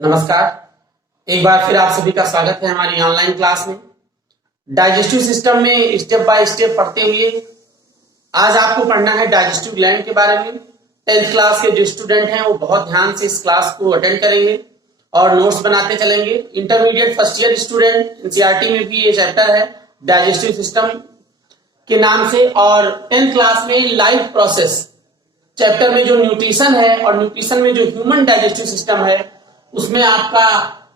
नमस्कार। एक बार फिर आप सभी का स्वागत है हमारी ऑनलाइन क्लास में। डाइजेस्टिव सिस्टम में स्टेप बाय स्टेप पढ़ते हुए आज आपको पढ़ना है डाइजेस्टिव ग्लैंड के बारे में। 10th क्लास के जो स्टूडेंट हैं वो बहुत ध्यान से इस क्लास को अटेंड करेंगे और नोट्स बनाते चलेंगे। Intermediate first year student NCERT में भी ये चैप्टर है डाइजेस्टिव सिस्टम के नाम से, और 10th क्लास में लाइफ प्रोसेस चैप्टर में जो न्यूट्रिशन है और न्यूट्रिशन में जो ह्यूमन डाइजेस्टिव सिस्टम है उसमें आपका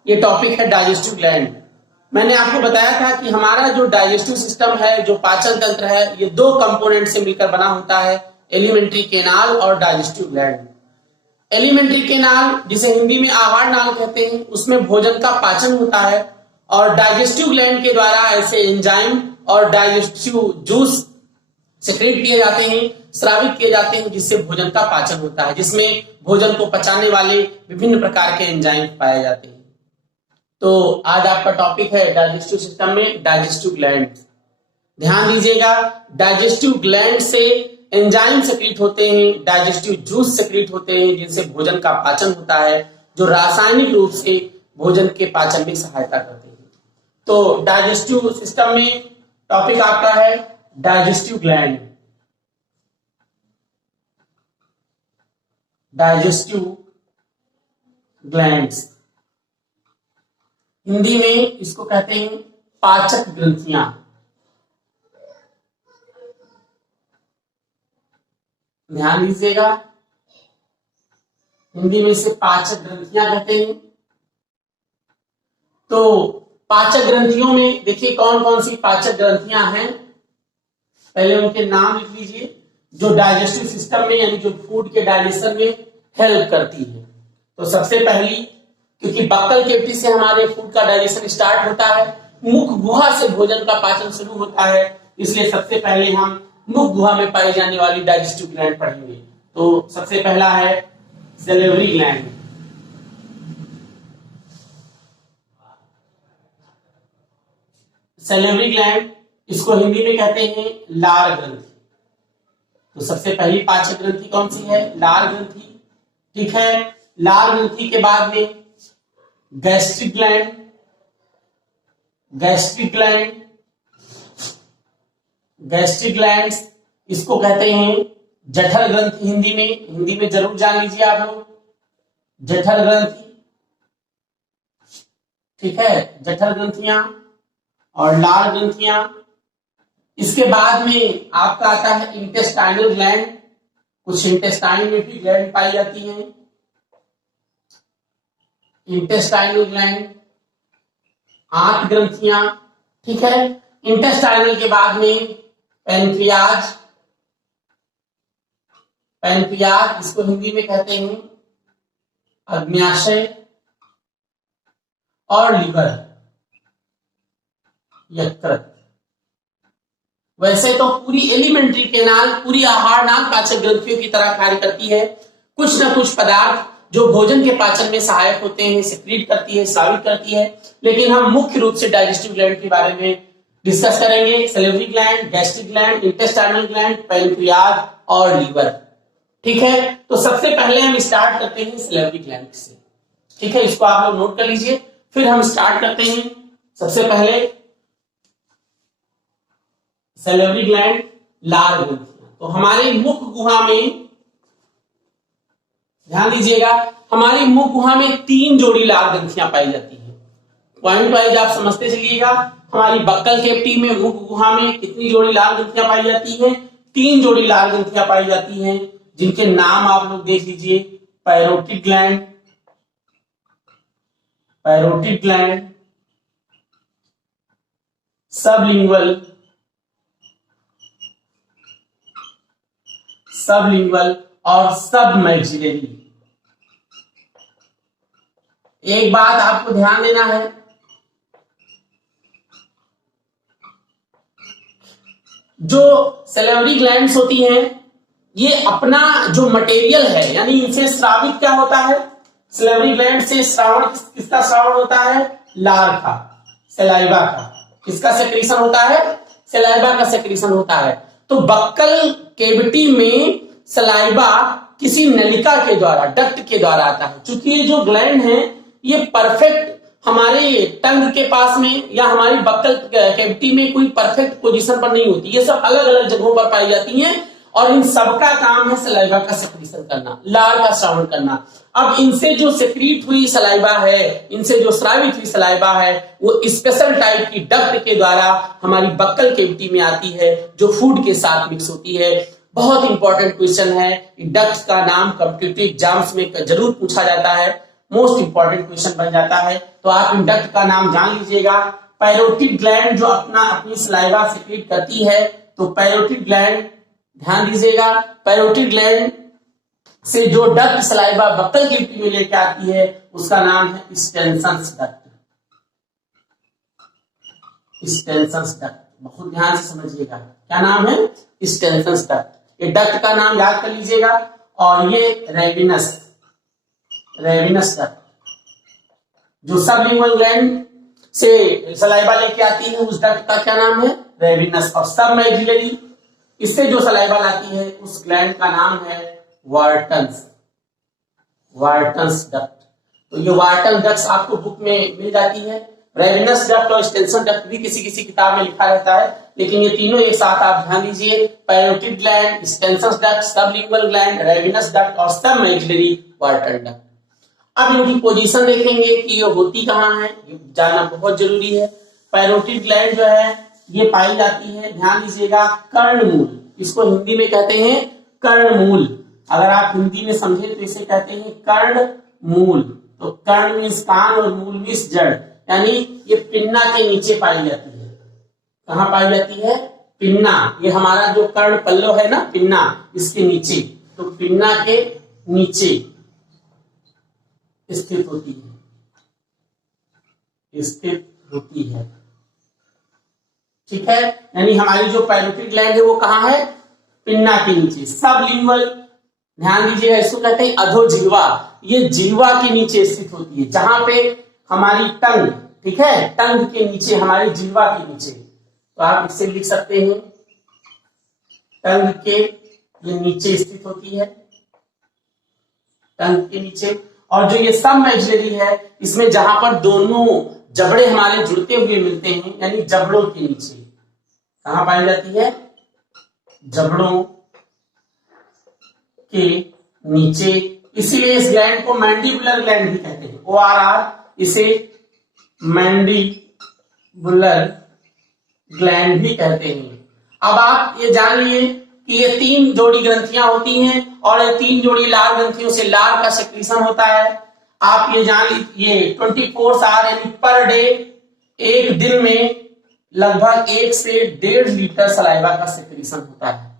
ये टॉपिक है डाइजेस्टिव ग्लैंड। मैंने आपको बताया था कि हमारा जो डाइजेस्टिव सिस्टम है, जो पाचन तंत्र है, ये दो कंपोनेंट से मिलकर बना होता है, एलिमेंट्री केनाल और डाइजेस्टिव ग्लैंड। एलिमेंट्री केनाल जिसे हिंदी में आहार नाल कहते हैं, उसमें भोजन का पाचन होता है और डाइजेस्टिव ग्लैंड के द्वारा ऐसे एंजाइम और डाइजेस्टिव जूस सेक्रेट किए जाते हैं, स्रावित किए जाते हैं, जिससे भोजन का पाचन होता है, जिसमें भोजन को पचाने वाले विभिन्न प्रकार के एंजाइम पाए जाते हैं। तो आज आपका टॉपिक है डाइजेस्टिव सिस्टम में डाइजेस्टिव ग्लैंड। ध्यान दीजिएगा, डाइजेस्टिव ग्लैंड से एंजाइम सेक्रेट होते हैं, डाइजेस्टिव जूस सेक्रेट होते हैं, जिनसे भोजन का पाचन होता है, जो रासायनिक रूप से भोजन के पाचन में सहायता करते हैं। तो डाइजेस्टिव सिस्टम में टॉपिक आपका है digestive gland. Digestive glands Hindi में इसको कहते हैं पाचक ग्रंथियां। ध्यान दीजिएगा, हिंदी में इसे पाचक ग्रंथियां कहते हैं। तो पाचक ग्रंथियों में देखिए कौन कौन सी पाचक ग्रंथियां हैं, पहले उनके नाम लिख लीजिए, जो डाइजेस्टिव सिस्टम में यानी जो फूड के डाइजेशन में हेल्प करती है। तो सबसे पहली, क्योंकि बक्कल कैविटी से हमारे फूड का डाइजेशन स्टार्ट होता है, मुख गुहा से भोजन का पाचन शुरू होता है, इसलिए सबसे पहले हम मुख गुहा में पाई जाने वाली डाइजेस्टिव ग्लैंड पढ़ेंगे। तो सबसे पहला है सैलिवरी ग्लैंड। सैलिवरी ग्लैंड, इसको हिंदी में कहते हैं लार ग्रंथि। तो सबसे पहली पाचक ग्रंथि कौन सी है? लार ग्रंथि। ठीक है, लार ग्रंथि के बाद में gastric gland. Gastric gland, gastric gland इसको कहते हैं जठर ग्रंथि। हिंदी में जरूर जान लीजिए आप लोग, जठर ग्रंथि। ठीक है, जठर ग्रंथियां और लार ग्रंथियां। इसके बाद में आपका आता है इंटेस्टाइनल ग्लैंड। कुछ इंटेस्टाइन में भी ग्लैंड पाई जाती हैं, इंटेस्टाइनल ग्लैंड, आंत ग्रंथियां। ठीक है, इंटेस्टाइनल के बाद में पैनक्रियाज। पैनक्रियाज इसको हिंदी में कहते हैं अग्न्याशय, और लीवर, यकृत। वैसे तो पूरी एलिमेंट्री केनाल, पूरी आहार नाल पाचक ग्रंथियों की तरह कार्य करती है। कुछ न कुछ पदार्थ जो भोजन के पाचन में सहायक होते हैं सेक्रेट करती है, स्रावित करती है, लेकिन हम मुख्य रूप से डाइजेस्टिव ग्लैंड के बारे में डिस्कस करेंगे। Salivary gland, gastric gland, intestinal gland, pancreas और लीवर। ठीक है, तो सबसे पहले हम स्टार्ट करते हैं सैलिवरी ग्लैंड से। ठीक है, इसको आप लोग नोट कर लीजिए, फिर हम स्टार्ट करते हैं। सबसे पहले सैलिवरी ग्लैंड, लार ग्रंथियां। तो हमारे मुख गुहा में ध्यान दीजिएगा, हमारी मुख गुहा में 3 जोड़ी लार ग्रंथियां पाई जाती हैं। पॉइंट वाइज आप समझते चलिएगा। हमारी बक्कल कैविटी में, मुख गुहा में कितनी जोड़ी लार ग्रंथियां पाई जाती हैं? 3 जोड़ी लार ग्रंथियां पाई जाती हैं, जिनके नाम आप लोग देख लीजिए। Parotid gland, parotid gland, sublingual, sublingual और सबमैक्सिलरी। एक बात आपको ध्यान देना है, जो सैलिवरी ग्लैंड्स होती हैं ये अपना जो मटेरियल है, यानी इनसे स्रावित क्या होता है? सैलिवरी ग्लैंड से श्रावण, किसका श्रावण होता है? लार का, सलाइवा का। किसका सेक्रेशन होता है? सलाइवा का सेक्रेशन होता है। तो बक्कल कैविटी में सलाइवा किसी नलिका के द्वारा, डक्ट के द्वारा आता है। चूंकि ये जो ग्लैंड है ये परफेक्ट हमारे टंग के पास में या हमारी बक्कल कैविटी में कोई परफेक्ट पोजीशन पर नहीं होती, ये सब अलग अलग जगहों पर पाई जाती हैं और इन सबका काम है सलाइवा का सेक्रीशन करना, लार का श्रावण करना। अब इनसे जो सेक्रीट हुई सलाइवा है, इनसे जो स्रावित हुई सलाइवा है, वो स्पेशल टाइप की डक्ट के द्वारा हमारी बक्कल कैविटी में आती है, जो फूड के साथ मिक्स होती है। बहुत इंपॉर्टेंट क्वेश्चन है, डक्ट का नाम कॉम्पिटिटिव एग्जाम्स में जरूर पूछा जाता है, मोस्ट इंपॉर्टेंट क्वेश्चन बन जाता है, तो आप इन डक्ट का नाम जान लीजिएगा। पैरोटिड ग्लैंड जो अपनी सलाइवा सेक्रेट करती है, तो पैरोटिड ग्लैंड ध्यान दीजिएगा, पैरोटिड ग्लैंड से जो डक्ट सलाइवा बक्कल कैविटी में लेके आती है उसका नाम है स्टेनसन्स डक्ट। स्टेनसन्स डक्ट बहुत ध्यान से समझिएगा, क्या नाम है? स्टेनसन्स डक्ट। ये डक्ट का नाम याद कर लीजिएगा। और ये रेविनस डक्ट जो सबलिंगुअल ग्लैंड से सलाइवा लेके आती है, उस डक्ट का क्या नाम है? रेविनस। और सबमैक्सिलरी इससे जो सलाइवा लाती है उस ग्लैंड का नाम है वार्टन्स डक्ट। तो ये वार्टन डक्ट्स आपको बुक में मिल जाती है। रेविनस डक्ट और स्टेनसन डक्ट भी किसी किसी किताब में लिखा रहता है, लेकिन ये तीनों एक साथ आप ध्यान दीजिए, parotid gland, Stensen duct, sublingual gland, Rivinus duct और सबमैक्सिलरी वार्टन डक्ट। अब इनकी पोजीशन देखेंगे कि ये होती कहाँ है, ये जानना बहुत जरूरी है। पैरोटिड ग्लैंड जो है ये पाई जाती है, ध्यान दीजिएगा, कर्णमूल, इसको हिंदी में कहते हैं कर्णमूल। अगर आप हिंदी में समझे तो इसे कहते हैं कर्णमूल। तो कर्ण मीन्स कान और मूल मीन्स जड़, यानी ये पिन्ना के नीचे पाई जाती है। कहाँ पाई जाती है? पिन्ना, ये हमारा जो कर्ण पल्लव है ना, पिन्ना, इसके नीचे, तो पिन्ना के नीचे स्थित होती है, ठीक है। यानी हमारी जो पैरोटिड ग्लैंड है वो कहाँ है? पिन्ना के नीचे। सबलिंगुअल ध्यान दीजिएगा, इसको कहते हैं अधोजिह्वा, ये जिह्वा के नीचे स्थित होती है, जहां पे हमारी टंग, ठीक है, टंग के नीचे, हमारी जिह्वा के नीचे। तो आप इससे लिख सकते हैं टंग के ये नीचे स्थित होती है, टंग के नीचे। और जो ये सबमैक्सिलरी है, इसमें जहां पर दोनों जबड़े हमारे जुड़ते हुए मिलते हैं, यानी जबड़ों के नीचे कहां पाई जाती है? जबड़ों के नीचे। इसीलिए इस ग्लैंड को मैंडिबुलर ग्लैंड भी कहते हैं, ORR, इसे मैंडिबुलर ग्लैंड भी कहते हैं। अब आप ये जान लिए कि ये 3 जोड़ी ग्रंथियां होती हैं और ये 3 जोड़ी लार ग्रंथियों से लार का सेक्रीशन होता है। आप ये जान लीजिए 24 आवर यानी पर डे, एक दिन में लगभग 1 से 1.5 लीटर सलाइवा का सेक्रीशन होता है।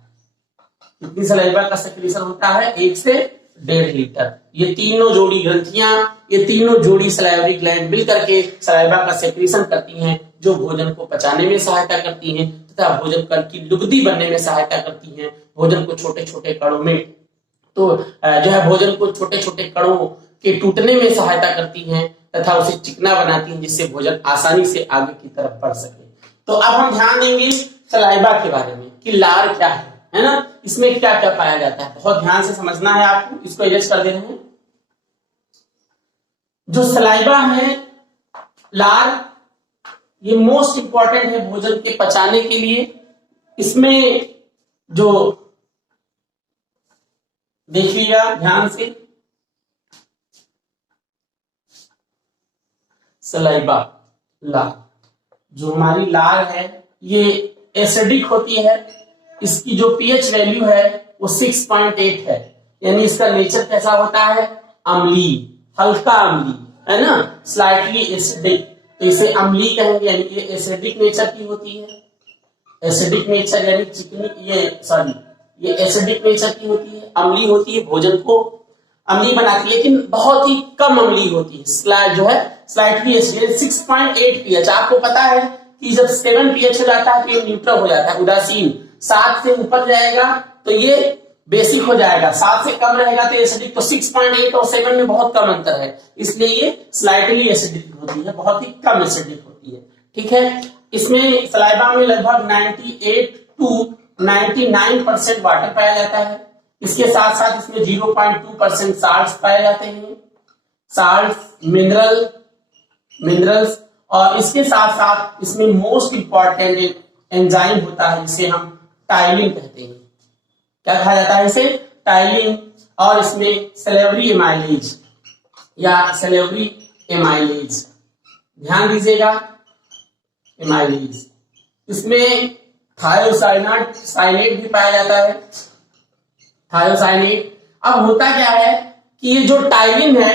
कितनी सलाइवा का सेक्रीशन होता है? 1 से 1.5 लीटर। ये तीनों जोड़ी ग्रंथियां, ये तीनों जोड़ी सलाइवरी ग्लैंड मिलकर के सलाइवा का सेक्रीशन करती हैं, जो भोजन को पचाने में सहायता करती हैं तथा भोजन कण की लुगदी बनने में सहायता करती हैं। भोजन को छोटे छोटे कणों में, तो जो है भोजन को छोटे छोटे कणों के टूटने में सहायता करती हैं तथा उसे चिकना बनाती हैं, जिससे भोजन आसानी से आगे की तरफ बढ़ सके। तो अब हम ध्यान देंगे सलाइवा के बारे में कि लार क्या है ना, इसमें क्या क्या पाया जाता है। बहुत ध्यान से समझना है आपको, इसको एडजस्ट कर दे रहे हैं। जो सलाइवा है, लार, ये मोस्ट इंपॉर्टेंट है भोजन के पचाने के लिए। इसमें जो देखिएगा ध्यान से, सलाइवा, लार, जो हमारी लार है ये एसिडिक होती है। इसकी जो पीएच वैल्यू है वो 6.8 है, यानी इसका नेचर कैसा होता है? अम्लीय, हल्का अम्लीय, है ना, स्लाइटली एसिडिक। तो इसे अम्लीय कहेंगे, यानी ये एसिडिक नेचर की होती है। एसिडिक नेचर यानी चिकनी, ये एसिडिक नेचर की होती है, अम्लीय होती है, भोजन को अम्लीय बनाती है, लेकिन बहुत ही कम अम्लीय होती है। स्लाइड जो है स्लाइटली एसिडिक। 6.8 पीएच, आपको पता है कि जब 7 पीएच हो जाता है तो ये न्यूट्रल हो जाता है, उदासीन। 7 से ऊपर जाएगा तो ये बेसिक हो जाएगा, 7 से कम रहेगा तो एसिडिक। तो 6.8 और 7 में बहुत कम अंतर है, इसलिए ये स्लाइटली एसिडिक होती है, बहुत ही कम एसिडिक होती है, ठीक है। इसमें सलाइवा में लगभग 98 to 99% वाटर पाया जाता है। इसके साथ साथ इसमें 0.2% साल्ट्स पाए जाते हैं। साल्ट, मिनरल्स, और इसके साथ साथ इसमें मोस्ट इंपॉर्टेंट एंजाइम होता है जिसे हम टाइलिन कहते हैं। क्या कहा जाता है इसे? टाइलिन। और इसमें सैलिवरी एमाइलेज या सैलिवरी एमाइलेज, ध्यान दीजिएगा, एमाइलेज। इसमें थायोसाइनेट भी पाया जाता है, थायोसाइनेट। अब होता क्या है कि ये जो टाइलिन है,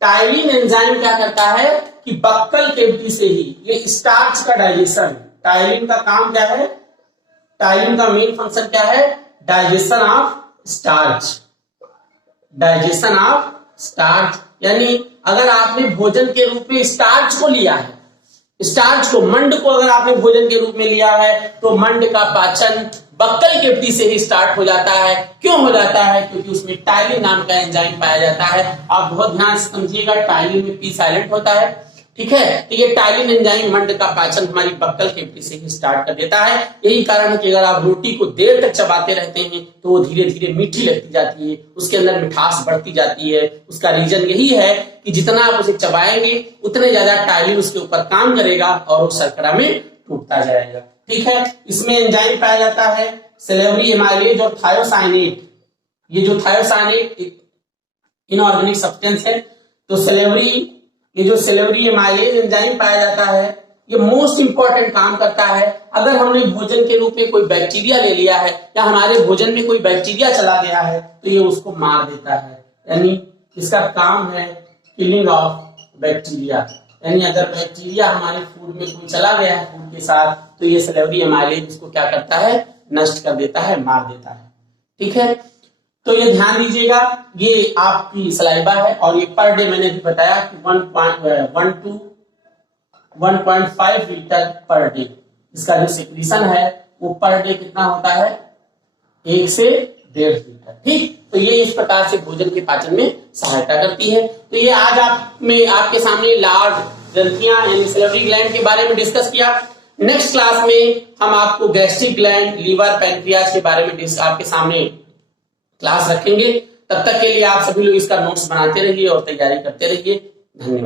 टाइलिन एंजाइम क्या करता है कि बक्कल कैविटी से ही ये स्टार्च का डाइजेशन, टाइलिन का काम क्या है, टाइलिन का मेन फंक्शन क्या है? Digestion of starch, digestion of starch. यानी अगर आपने भोजन के रूप में स्टार्च को लिया है, स्टार्च को, मंड को अगर आपने भोजन के रूप में लिया है, तो मंड का पाचन बक्कल कैविटी से ही स्टार्ट हो जाता है। क्यों हो जाता है? क्योंकि उसमें टाइलिन नाम का एंजाइम पाया जाता है। आप बहुत ध्यान से समझिएगा, टाइलिन में पी साइलेंट होता है, ठीक है। तो ये टाइलिन एंजाइम मंड का पाचन हमारी बक्कल कैविटी से ही स्टार्ट कर देता है। यही कारण है कि अगर आप रोटी को देर तक चबाते रहते हैं तो वो धीरे धीरे मीठी लगती जाती है, उसके अंदर मिठास बढ़ती जाती है। उसका रीजन यही है कि जितना आप उसे चबाएंगे उतने ज्यादा टाइलिन उसके ऊपर काम करेगा और वो शर्करा में टूटता जाएगा, ठीक है। इसमें एंजाइम पाया जाता है सैलिवरी एमाइलेज और थायोसाइनेट। ये जो थायोसाइनेट इनऑर्गेनिक सब्सटेंस है, तो ये जो सैलिवरी एमाइलेज एंजाइम पाया जाता है, ये मोस्ट इंपॉर्टेंट काम करता है। अगर हमने भोजन के रूप में कोई बैक्टीरिया ले लिया है या हमारे भोजन में कोई बैक्टीरिया चला गया है तो ये उसको मार देता है। यानी इसका काम है किलिंग ऑफ बैक्टीरिया। यानी अगर बैक्टीरिया हमारे फूड में कोई चला गया है फूड के साथ, तो ये सैलिवरी एमाइलेज इसको क्या करता है? नष्ट कर देता है, मार देता है, ठीक है। तो ये ध्यान दीजिएगा, ये आपकी सलाइवा है और ये पर डे मैंने भी बताया कि 1 to 1.5 लीटर पर डे इसका जो सेक्रीशन है वो पर डे कितना होता है? 1 से 1.5 लीटर, ठीक। तो ये इस प्रकार से भोजन के पाचन में सहायता करती है। तो ये आज आपके सामने लार्ज ग्रंथियां यानी सैलिवरी ग्लैंड के बारे में डिस्कस किया। नेक्स्ट क्लास में हम आपको गैस्ट्रिक ग्लैंड, लीवर, पैंक्रियाज के बारे में आपके सामने क्लास रखेंगे। तब तक के लिए आप सभी लोग इसका नोट्स बनाते रहिए और तैयारी करते रहिए। धन्यवाद।